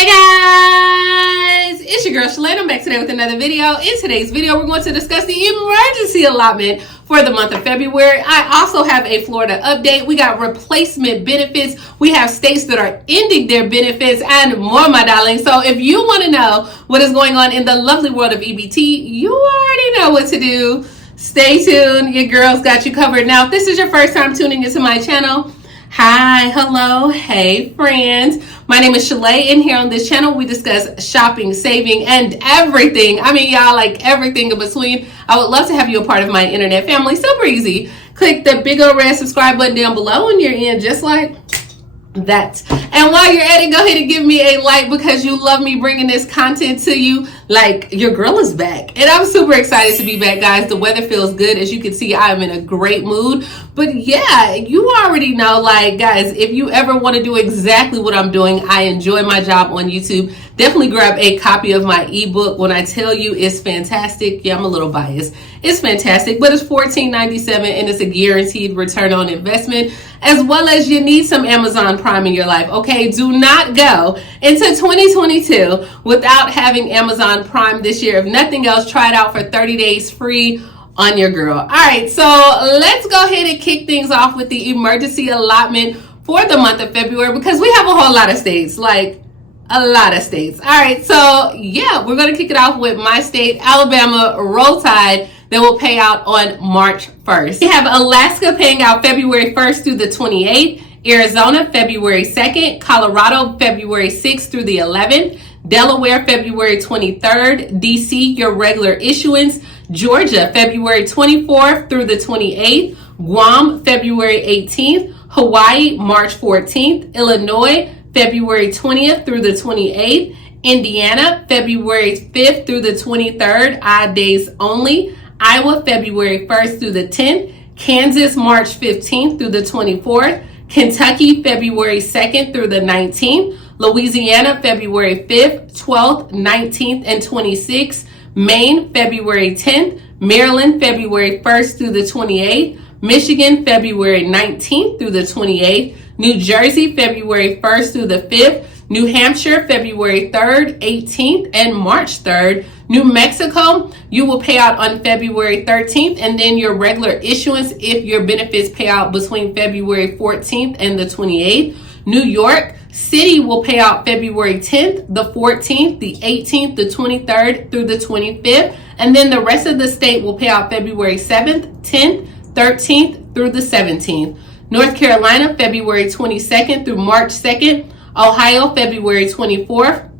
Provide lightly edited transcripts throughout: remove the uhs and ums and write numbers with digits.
Hey guys, it's your girl Shalae. I'm back today with another video. In today's video, we're going to discuss the emergency allotment for the month of February. I also have a Florida update. We got replacement benefits. We have states that are ending their benefits and more, my darling. So if you want to know what is going on in the lovely world of EBT, you already know what to do. Stay tuned. Your girl's got you covered. Now, if this is your first time tuning into my channel, hi, hello, hey friends. My name is Shalae, and here on this channel we discuss shopping, saving, and everything. I mean, y'all, like everything in between. I would love to have you a part of my internet family. Super easy. Click the big old red subscribe button down below and you're in, just like that. And while you're at it, go ahead and give me a like because you love me bringing this content to you. Like, your girl is back and I'm super excited to be back, guys. The weather feels good. As you can see, I'm in a great mood. But yeah, you already know, like, guys, if you ever want to do exactly what I'm doing, I enjoy my job on YouTube. Definitely grab a copy of my ebook. When I tell you it's fantastic, yeah, I'm a little biased. It's fantastic, but it's $14.97 and it's a guaranteed return on investment, as well as you need some Amazon Prime in your life. Okay, do not go into 2022 without having Amazon Prime this year. If nothing else, try it out for 30 days free on your girl. All right, so let's go ahead and kick things off with the emergency allotment for the month of February, because we have a whole lot of states, like a lot of states. All right, so yeah, we're going to kick it off with my state, Alabama. Roll Tide. That will pay out on March 1st. We have Alaska paying out February 1st through the 28th, Arizona February 2nd, Colorado February 6th through the 11th, Delaware February 23rd, DC your regular issuance, Georgia February 24th through the 28th, Guam February 18th, Hawaii March 14th, Illinois February 20th through the 28th, Indiana February 5th through the 23rd, odd days only, Iowa February 1st through the 10th, Kansas March 15th through the 24th, Kentucky February 2nd through the 19th, Louisiana February 5th, 12th, 19th, and 26th, Maine February 10th, Maryland February 1st through the 28th, Michigan February 19th through the 28th, New Jersey February 1st through the 5th, New Hampshire February 3rd, 18th, and March 3rd. New Mexico, you will pay out on February 13th, and then your regular issuance if your benefits pay out between February 14th and the 28th. New York City will pay out February 10th, the 14th, the 18th, the 23rd through the 25th, and then the rest of the state will pay out February 7th, 10th, 13th through the 17th. North Carolina February 22nd through March 2nd. Ohio February 24th.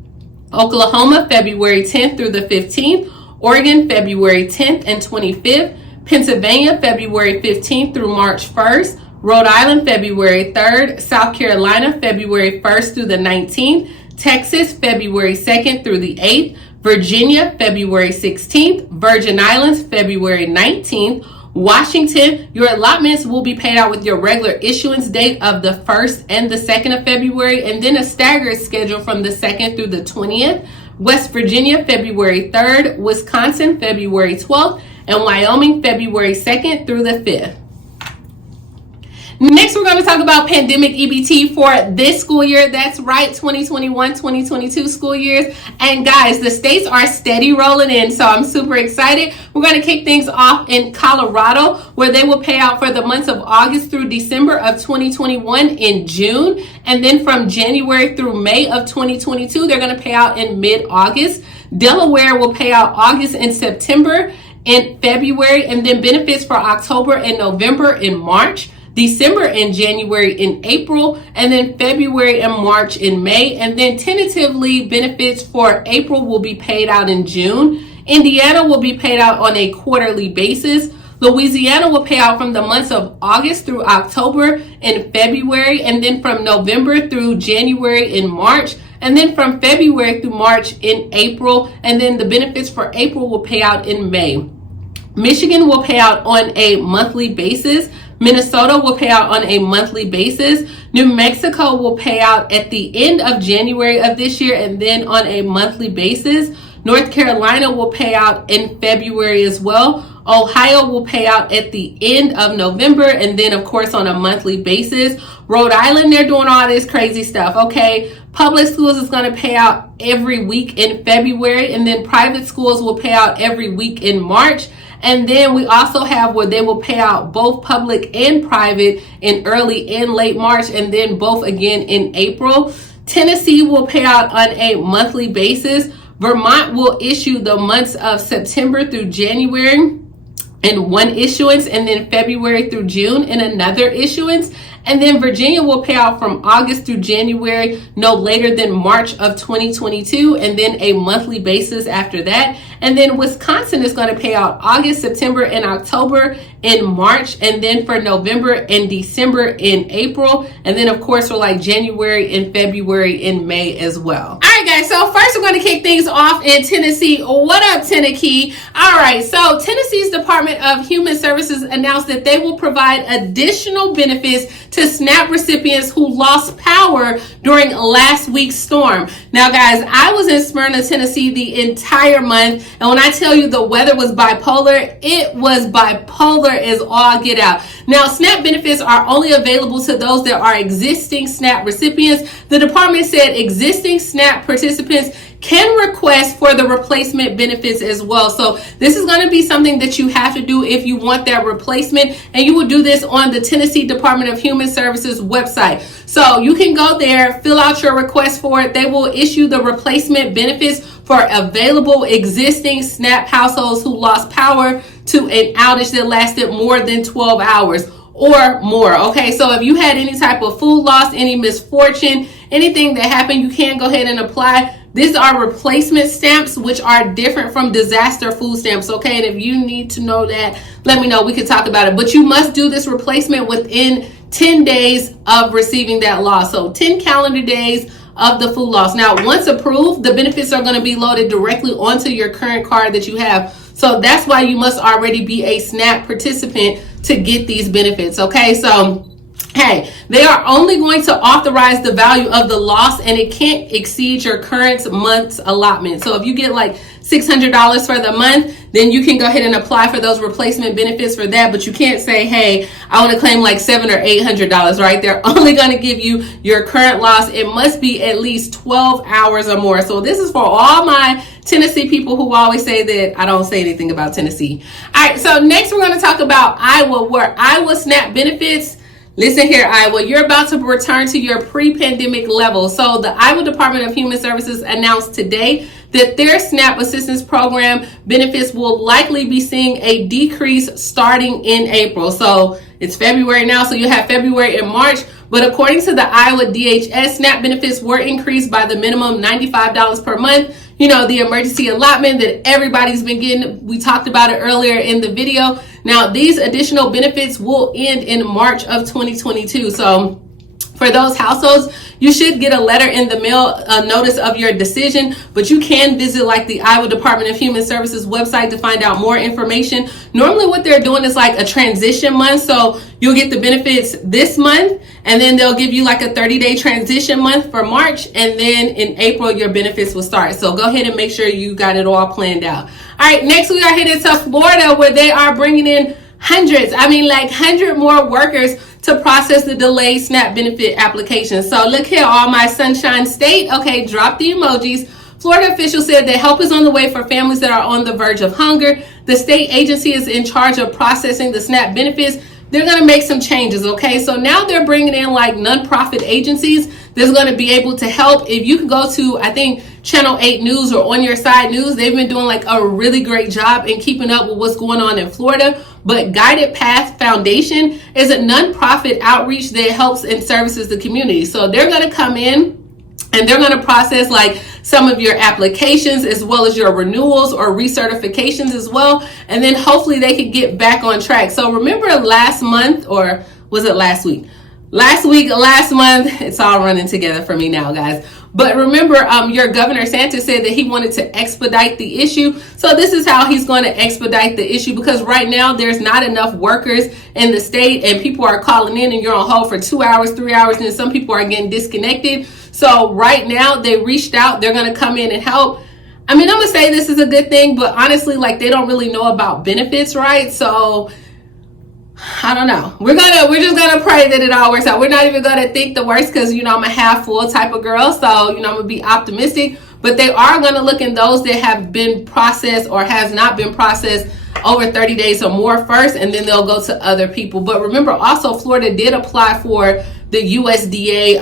Oklahoma February 10th through the 15th, Oregon February 10th and 25th, Pennsylvania February 15th through March 1st, Rhode Island February 3rd, South Carolina February 1st through the 19th, Texas February 2nd through the 8th, Virginia February 16th, Virgin Islands February 19th, Washington, your allotments will be paid out with your regular issuance date of the 1st and the 2nd of February, and then a staggered schedule from the 2nd through the 20th. West Virginia, February 3rd, Wisconsin, February 12th, and Wyoming, February 2nd through the 5th. Next, we're going to talk about pandemic EBT for this school year. That's right, 2021-2022 school years. And guys, the states are steady rolling in, so I'm super excited. We're going to kick things off in Colorado, where they will pay out for the months of August through December of 2021 in June. And then from January through May of 2022, they're going to pay out in mid-August. Delaware will pay out August and September in February, and then benefits for October and November in March. December and January in April, and then February and March in May, and then tentatively benefits for April will be paid out in June. Indiana will be paid out on a quarterly basis. Louisiana will pay out from the months of August through October and February, and then from November through January and March, and then from February through March in April, and then the benefits for April will pay out in May. Michigan will pay out on a monthly basis. Minnesota will pay out on a monthly basis. New Mexico will pay out at the end of January of this year and then on a monthly basis. North Carolina will pay out in February as well. Ohio will pay out at the end of November, and then of course on a monthly basis. Rhode Island, they're doing all this crazy stuff, okay? Public schools is going to pay out every week in February, and then private schools will pay out every week in March. And then we also have where they will pay out both public and private in early and late March, and then both again in April. Tennessee will pay out on a monthly basis. Vermont will issue the months of September through January in one issuance, and then February through June in another issuance. And then Virginia will pay out from August through January, no later than March of 2022, and then a monthly basis after that. And then Wisconsin is going to pay out August, September, and October in March, and then for November and December in April, and then of course for like January and February in May as well. All right, guys, so first we're going to kick things off in Tennessee. What up, Tennessee? All right, so Tennessee's Department of Human Services announced that they will provide additional benefits to SNAP recipients who lost power during last week's storm. Now, guys, I was in Smyrna, Tennessee the entire month, and when I tell you the weather was bipolar, it was bipolar as all get out. Now, SNAP benefits are only available to those that are existing SNAP recipients. The department said existing SNAP participants can request for the replacement benefits as well. So this is going to be something that you have to do if you want that replacement, and you will do this on the Tennessee Department of Human Services website. So you can go there, fill out your request for it. They will issue the replacement benefits for available existing SNAP households who lost power to an outage that lasted more than 12 hours or more. Okay, so if you had any type of food loss, any misfortune, anything that happened, you can go ahead and apply. These are replacement stamps, which are different from disaster food stamps, okay? And if you need to know that, let me know. We can talk about it. But you must do this replacement within 10 days of receiving that loss. So 10 calendar days of the food loss. Now, once approved, the benefits are going to be loaded directly onto your current card that you have. So that's why you must already be a SNAP participant to get these benefits, okay? So hey, they are only going to authorize the value of the loss, and it can't exceed your current month's allotment. So if you get like $600 for the month, then you can go ahead and apply for those replacement benefits for that. But you can't say, hey, I want to claim like $700 or $800, right? They're only going to give you your current loss. It must be at least 12 hours or more. So this is for all my Tennessee people who always say that I don't say anything about Tennessee. All right, so next we're going to talk about Iowa, where Iowa SNAP benefits. Listen here, Iowa, you're about to return to your pre-pandemic level. So the Iowa Department of Human Services announced today that their SNAP assistance program benefits will likely be seeing a decrease starting in April. So it's February now, so you have February and March. But according to the Iowa DHS, SNAP benefits were increased by the minimum $95 per month. You know, the emergency allotment that everybody's been getting. We talked about it earlier in the video. Now, these additional benefits will end in March of 2022. So for those households, you should get a letter in the mail, a notice of your decision, but you can visit like the Iowa Department of Human Services website to find out more information. Normally what they're doing is like a transition month. So you'll get the benefits this month, and then they'll give you like a 30-day transition month for March, and then in April, your benefits will start. So go ahead and make sure you got it all planned out. All right, next we are headed to Florida, where they are bringing in hundreds, like 100 more workers to process the delayed SNAP benefit applications. So look here, all my Sunshine State. Okay, drop the emojis. Florida officials said that help is on the way for families that are on the verge of hunger. The state agency is in charge of processing the SNAP benefits. They're going to make some changes, okay? So now they're bringing in like nonprofit agencies that's going to be able to help. If you can go to, I think, Channel 8 News or On Your Side News, they've been doing like a really great job in keeping up with what's going on in Florida. But Guided Path Foundation is a nonprofit outreach that helps and services the community. So they're going to come in and they're going to process like some of your applications as well as your renewals or recertifications as well. And then hopefully they can get back on track. So remember last month, or was it last week? Last month, it's all running together for me now, guys. But remember, your Governor Sanders said that he wanted to expedite the issue. So this is how he's going to expedite the issue, because right now there's not enough workers in the state and people are calling in and you're on hold for 2 hours, 3 hours, and some people are getting disconnected. So right now they reached out. They're going to come in and help. I mean, I'm gonna say this is a good thing, but honestly, like, they don't really know about benefits, right? So I don't know. We're just gonna pray that it all works out. We're not even gonna think the worst, because you know I'm a half full type of girl, so you know I'm gonna be optimistic. But they are gonna look in those that have been processed or has not been processed over 30 days or more first, and then they'll go to other people. But remember, also Florida did apply for the USDA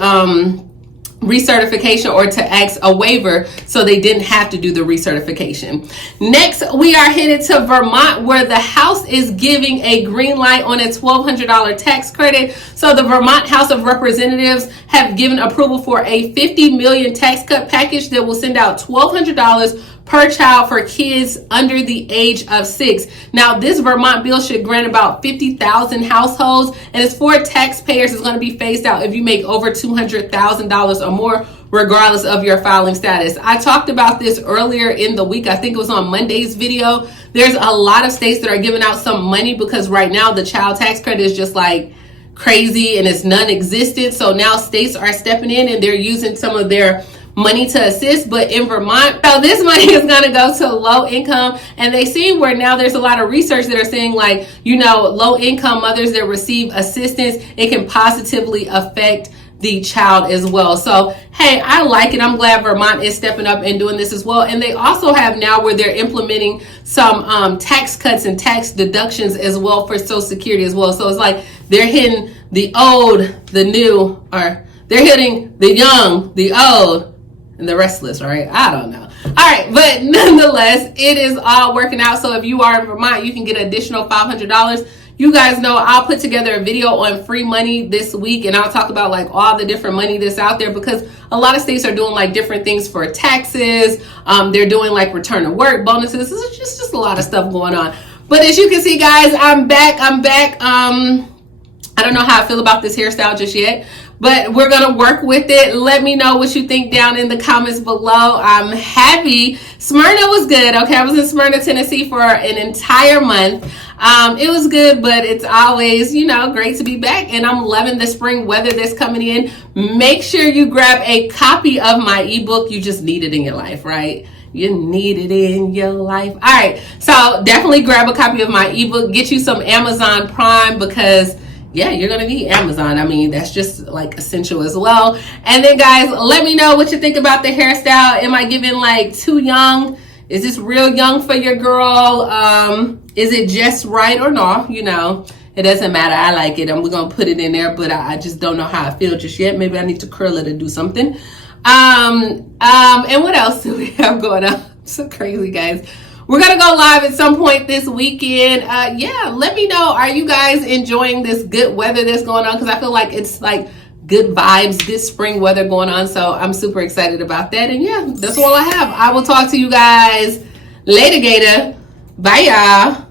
recertification, or to ask a waiver, so they didn't have to do the recertification. Next, we are headed to Vermont, where the House is giving a green light on a $1,200 tax credit. So the Vermont House of Representatives have given approval for a $50 million tax cut package that will send out $1,200 per child for kids under the age of 6. Now, this Vermont bill should grant about 50,000 households, and it's for taxpayers. It's going to be phased out if you make over $200,000 or more, regardless of your filing status. I talked about this earlier in the week. I think it was on Monday's video. There's a lot of states that are giving out some money, because right now the child tax credit is just like crazy and it's non-existent. So now states are stepping in and they're using some of their money to assist. But in Vermont, so this money is going to go to low income, and they see where now there's a lot of research that are saying, like, you know, low income mothers that receive assistance, it can positively affect the child as well. So hey, I like it. I'm glad Vermont is stepping up and doing this as well. And they also have now where they're implementing some tax cuts and tax deductions as well for Social Security as well. So it's like they're hitting the old, the new, or they're hitting the young, the old, and the restless, right? I don't know. All right, but nonetheless, it is all working out. So if you are in Vermont, you can get an additional $500. You guys know I'll put together a video on free money this week, and I'll talk about like all the different money that's out there, because a lot of states are doing like different things for taxes. They're doing like return to work bonuses. It's just a lot of stuff going on. But as you can see, guys, I'm back. I don't know how I feel about this hairstyle just yet, but we're going to work with it. Let me know what you think down in the comments below. I'm happy. Smyrna was good. Okay, I was in Smyrna, Tennessee for an entire month. It was good, but it's always, you know, great to be back. And I'm loving the spring weather that's coming in. Make sure you grab a copy of my ebook. You just need it in your life, right? You need it in your life. All right, so definitely grab a copy of my ebook. Get you some Amazon Prime, because yeah, you're going to need Amazon. I mean, that's just like essential as well. And then guys, let me know what you think about the hairstyle. Am I giving like too young? Is this real young for your girl? Is it just right or no? You know, it doesn't matter. I like it. And we're going to put it in there, but I just don't know how I feel just yet. Maybe I need to curl it or do something. And what else do we have going on? So crazy, guys. We're going to go live at some point this weekend. Yeah, let me know. Are you guys enjoying this good weather that's going on? Because I feel like it's like good vibes, good spring weather going on. So I'm super excited about that. And yeah, that's all I have. I will talk to you guys later, Gator. Bye, y'all.